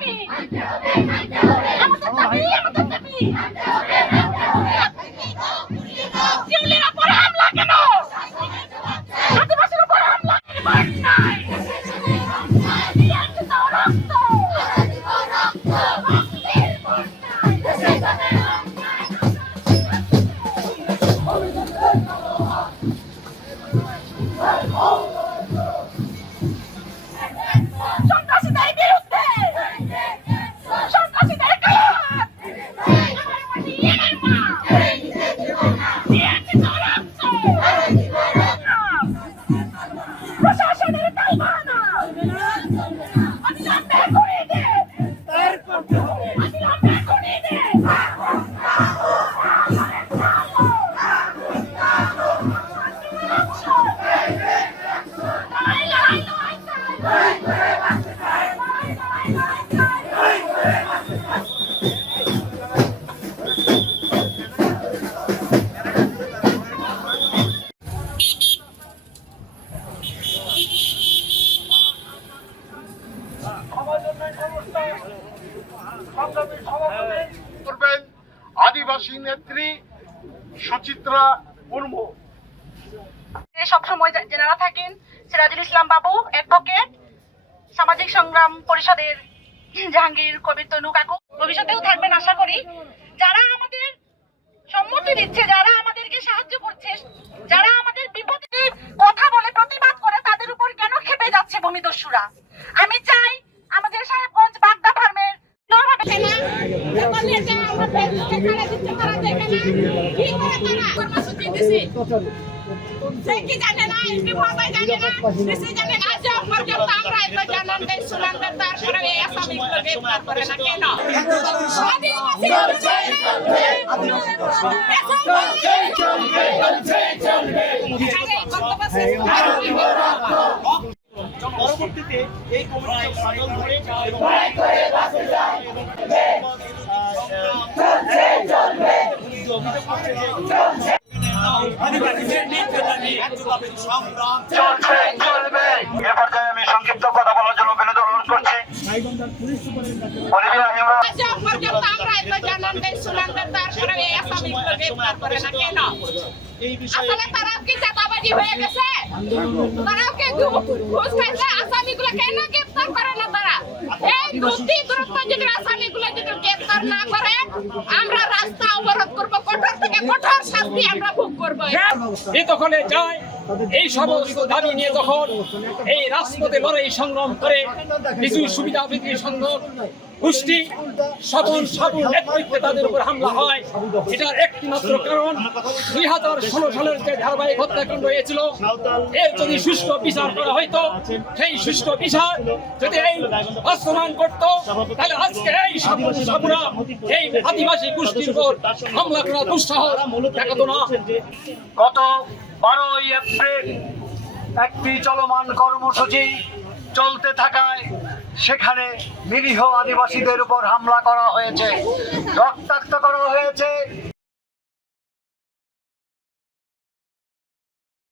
দাবি, আমাদের দাবি, আমাদের দাবি। শিউলির উপর হামলা কেন? আদিবাসীর উপর হামলা নির্বাণ নাই। দিয়েছে তো রক্ত, রক্তের বন্যায়। সন্ত্রাসীদের বিরুদ্ধে, সন্ত্রাসীদের কালো হাত, আমার মাটি এর মা, দিয়েছে তো রক্ত। প্রশাসনের তালবাহানা অবিলম্বে ঘুরিয়ে দে, অবিলম্বে ঘুরিয়ে দে। করবেন আদিবাসী নেত্রী সুচিত্রা মুর্মু। সবসময় যারা থাকেন সিরাজুল ইসলাম বাবু অ্যাডভোকেট, সামাজিক সংগ্রাম পরিষদের জাহাঙ্গীর কবির তনু কাকু ভবিষ্যতেও থাকবেন আশা করি। যারা আমাদের সম্মতি দিচ্ছে, যারা আমাদেরকে সাহায্য করছে, যারা আমাদের বিপদে কথা বলে প্রতিবাদ করে, তাদের উপর কেন খেপে যাচ্ছে ভূমিদস্যুরা? আমি চাই আমাদের সাহেবগঞ্জ বাগদা ফার্মের পরবর্তীতে এই কমিটি ফাটল ধরে আমি সংক্ষিপ্ত কথা বলার জন্য বিনোদ অনুরোধ করছি। এই বিষয়ে তারা কি চাঁদাবাজি হয়ে গেছে? তারা কি ঘুষ খাইছে? আসামিগুলো কেন গ্রেফতার করে না তারা? এই দূরত্ব যদি আসামিগুলো যদি গ্রেফতার না করে, আমরা রাস্তা অবরোধ করব, কঠোর থেকে কঠোর শাস্তি আমরা ভোগ করব। দখলে যায় এই সমস্ত দাবি নিয়ে যখন এই রাজপথে লড়াই সংগ্রাম করে কিছু সুবিধা বৃদ্ধির সংগ্রাম গোষ্ঠী সাবুন নেতৃত্বে তাদের উপর হামলা হয়, এটার একটি মাত্র কারণ 2016 সালের যে ধারাবাহিক হত্যাকাণ্ড হয়েছিল, এর যদি সুষ্ঠু বিচার করা হইতো, সেই সুষ্ঠু বিচার যদি এই বাস্তবায়ন করতো, তাহলে আজকে এই সাবুরা এই আদিবাসী গোষ্ঠীর উপর হামলা করার দুঃসাহস দেখাতো না। গত 12ই এপ্রিল একটি চলমান কর্মসূচি চলতে থাকায় সেখানে নিরীহ আদিবাসীদের উপর হামলা করা হয়েছে, রক্তাক্ত করা হয়েছে,